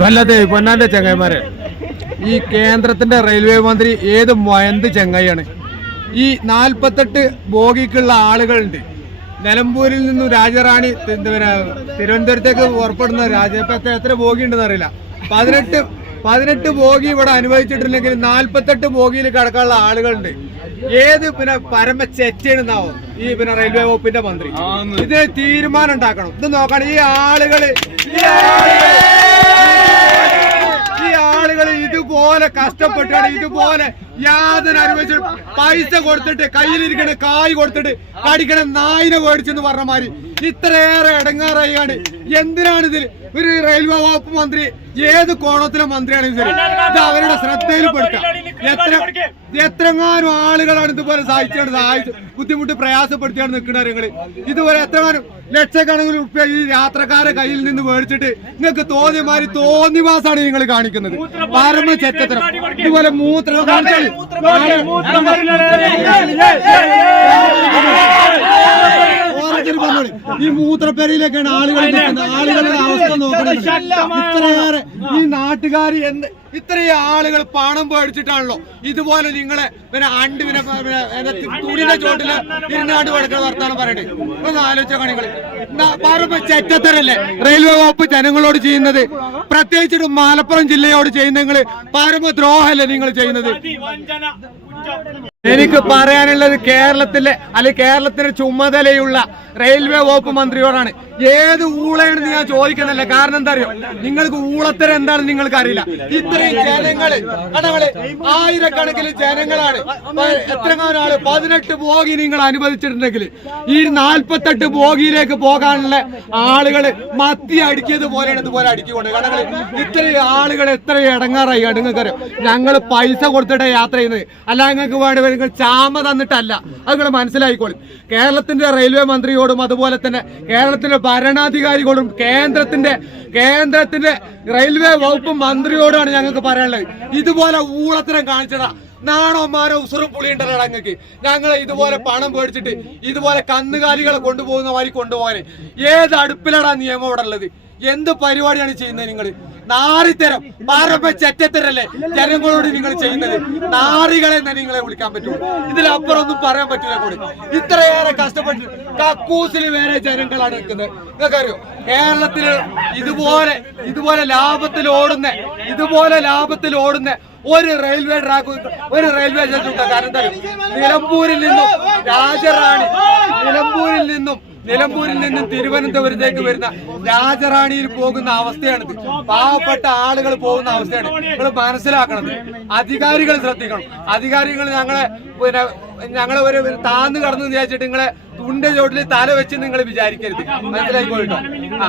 വല്ലതെ പൊന്നാന്റെ ചങ്ങായിമാരെ. ഈ കേന്ദ്രത്തിന്റെ റെയിൽവേ മന്ത്രി ഏത് മയന്ത് ചെങ്ങയാണ് ഈ നാൽപ്പത്തെട്ട് ബോഗിക്കുള്ള ആളുകളുണ്ട്. നിലമ്പൂരിൽ നിന്നും രാജറാണി തിരുവനന്തപുരത്തേക്ക് പുറപ്പെടുന്ന രാജപ്പത്തെ എത്ര ബോഗി ഉണ്ടെന്ന് അറിയില്ല. പതിനെട്ട് പതിനെട്ട് ബോഗി ഇവിടെ അനുഭവിച്ചിട്ടില്ലെങ്കിൽ നാൽപ്പത്തെട്ട് ബോഗിയിൽ കിടക്കാനുള്ള ആളുകളുണ്ട്. ഏത് പിന്നെ പരമ ചെറ്റാവും ഈ പിന്നെ റെയിൽവേ വകുപ്പിന്റെ മന്ത്രി? ഇത് തീരുമാനം ഉണ്ടാക്കണം. ഇത് നോക്കണം. ഈ ആളുകൾ ഈ ആളുകൾ ഈ ആളുകൾ ഇതുപോലെ കഷ്ടപ്പെട്ടാണ് ഇതുപോലെ യാതൊരു അനുഭവിച്ചു പൈസ കൊടുത്തിട്ട് കയ്യിലിരിക്കണ കായ് കൊടുത്തിട്ട് കടിക്കണ നായിനെ മേടിച്ചെന്ന് പറഞ്ഞ മാതിരി. ഇത്രയേറെ ഇടങ്ങാറായാണ്. എന്തിനാണ് ഇതിൽ ഒരു റെയിൽവേ വകുപ്പ് മന്ത്രി ഏത് കോണത്തിലെ മന്ത്രിയാണെങ്കിലും ശരി. ഇത് അവരുടെ ശ്രദ്ധയിൽപ്പെടുത്താം എത്ര എത്രങ്ങാനും ആളുകളാണ് ഇതുപോലെ സഹായിച്ചാണ് സഹായിച്ചു ബുദ്ധിമുട്ട് പ്രയാസപ്പെടുത്തിയാണ് നിൽക്കുന്ന നിങ്ങൾ. ഇതുപോലെ എത്രങ്ങാനും ലക്ഷക്കണക്കിന് റുപ്യ ഈ യാത്രക്കാരെ കയ്യിൽ നിന്ന് മേടിച്ചിട്ട് നിങ്ങൾക്ക് തോന്നിയ മാതിരി തോന്നിവാസാണ് നിങ്ങൾ കാണിക്കുന്നത്. പരമ ചെറ്റത്തരം ഇതുപോലെ മൂത്രം. ഈ മൂത്രപ്പെരയിലൊക്കെയാണ് ആളുകൾ ആളുകളുടെ അവസ്ഥ നോക്കുന്നത് ഇത്രയേറെ ഈ നാട്ടുകാർ എന്ത് ഇത്രയും ആളുകൾ പണം പേടിച്ചിട്ടാണല്ലോ ഇതുപോലെ നിങ്ങളെ പിന്നെ അണ്ട് പിന്നെ തുണിന്റെ ചോട്ടിൽ ഇരുന്നാണ്ട് കിടക്കുന്ന വർത്താനം പറയട്ടെ. ഒന്ന് ആലോചിച്ച കണികൾ പറയുമ്പോ ചെറ്റത്തരല്ലേ? റെയിൽവേ വകുപ്പ് ജനങ്ങളോട് ചെയ്യുന്നത്. പ്രത്യേകിച്ചിട്ട് മലപ്പുറം ജില്ലയോട് ചെയ്യുന്ന നിങ്ങൾ പരമ ദ്രോഹല്ലേ നിങ്ങൾ ചെയ്യുന്നത്? എനിക്ക് പറയാനുള്ളത് കേരളത്തിലെ അല്ലെ കേരളത്തിന്റെ ചുമതലയുള്ള റെയിൽവേ വകുപ്പ് മന്ത്രിയോടാണ്. ഏത് ഊളയാണെന്ന് ഞാൻ ചോദിക്കുന്നില്ല? കാരണം എന്താ അറിയോ? നിങ്ങൾക്ക് ഊളത്തരം എന്താണെന്ന് നിങ്ങൾക്ക് അറിയില്ല. ഇത്രയും ജനങ്ങൾ ആയിരക്കണക്കിന് ജനങ്ങളാണ്. എത്ര എത്രങ്ങാനും ആൾ പതിനെട്ട് ബോഗി നിങ്ങൾ അനുവദിച്ചിട്ടുണ്ടെങ്കിൽ ഈ നാൽപ്പത്തെട്ട് ബോഗിയിലേക്ക് പോകാനുള്ള ആളുകൾ മത്തി അടിക്കിയത് പോലെയാണ് ഇതുപോലെ അടിക്കൊണ്ട് കണ്ടങ്ങൾ ഇത്രയും ആളുകൾ എത്രയും ഇടങ്ങാറായി. നിങ്ങൾക്കറിയാം. ഞങ്ങൾ പൈസ കൊടുത്തിട്ടാണ് യാത്ര ചെയ്യുന്നത്. അല്ല നിങ്ങൾക്ക് വേണ്ടി നിങ്ങൾ ചാമ തന്നിട്ടല്ല. അത് നിങ്ങൾ മനസ്സിലായിക്കോളും. കേരളത്തിന്റെ റെയിൽവേ മന്ത്രിയോടും അതുപോലെ തന്നെ കേരളത്തിന്റെ ഭരണാധികാരികളോടും കേന്ദ്രത്തിന്റെ കേന്ദ്രത്തിന്റെ റെയിൽവേ വകുപ്പ് മന്ത്രിയോടുമാണ് ഞങ്ങൾക്ക് പറയാനുള്ളത്. ഇതുപോലെ ഊളത്തരം കാണിച്ചതാ. നാണോമാരോ ഉസുറും പുളിയുണ്ടല്ലോ ഞങ്ങൾക്ക് ഞങ്ങൾ ഇതുപോലെ പണം പേടിച്ചിട്ട് ഇതുപോലെ കന്നുകാലികളെ കൊണ്ടുപോകുന്ന വഴി കൊണ്ടുപോകാൻ ഏത് അടുപ്പിലടാ നിയമം ഇവിടെ ഉള്ളത്? എന്ത് പരിപാടിയാണ് ചെയ്യുന്നത് നിങ്ങൾ? നാറിത്തരം. പാറപ്പ ചെറ്റത്തരല്ലേ? ജനങ്ങളോട് നിങ്ങൾ ചെയ്യുന്നത്. നാറികളെ തന്നെ നിങ്ങളെ വിളിക്കാൻ പറ്റുള്ളൂ. ഇതിലപ്പുറം ഒന്നും പറയാൻ പറ്റില്ല കൂടി. ഇത്രയേറെ കഷ്ടപ്പെട്ട് കക്കൂസിൽ വേറെ ജനങ്ങളാണ് നിൽക്കുന്നത്. നിങ്ങൾക്കറിയോ? കേരളത്തിൽ ഇതുപോലെ ഇതുപോലെ ലാഭത്തിൽ ഓടുന്ന ഇതുപോലെ ലാഭത്തിൽ ഓടുന്ന ഒരു റെയിൽവേ ട്രാക്ക് ഒരു റെയിൽവേ സ്റ്റേഷൻ കാരണം? നിലമ്പൂരിൽ നിന്നും രാജറാണി നിലമ്പൂരിൽ നിന്നും തിരുവനന്തപുരത്തേക്ക് വരുന്ന രാജറാണിയിൽ പോകുന്ന അവസ്ഥയാണിത് പാവപ്പെട്ട ആളുകൾ പോകുന്ന അവസ്ഥയാണ് നിങ്ങൾ മനസ്സിലാക്കണത്. അധികാരികൾ ശ്രദ്ധിക്കണം. അധികാരികൾ ഞങ്ങളെ പിന്നെ ഞങ്ങളെ ഒരു താന്ന് കടന്നു വിചാരിച്ചിട്ട് നിങ്ങളെ തുണ്ട ചോട്ടിൽ തല വെച്ച് നിങ്ങൾ വിചാരിക്കരുത്. മനസ്സിലായിക്കോട്ടോ ആ.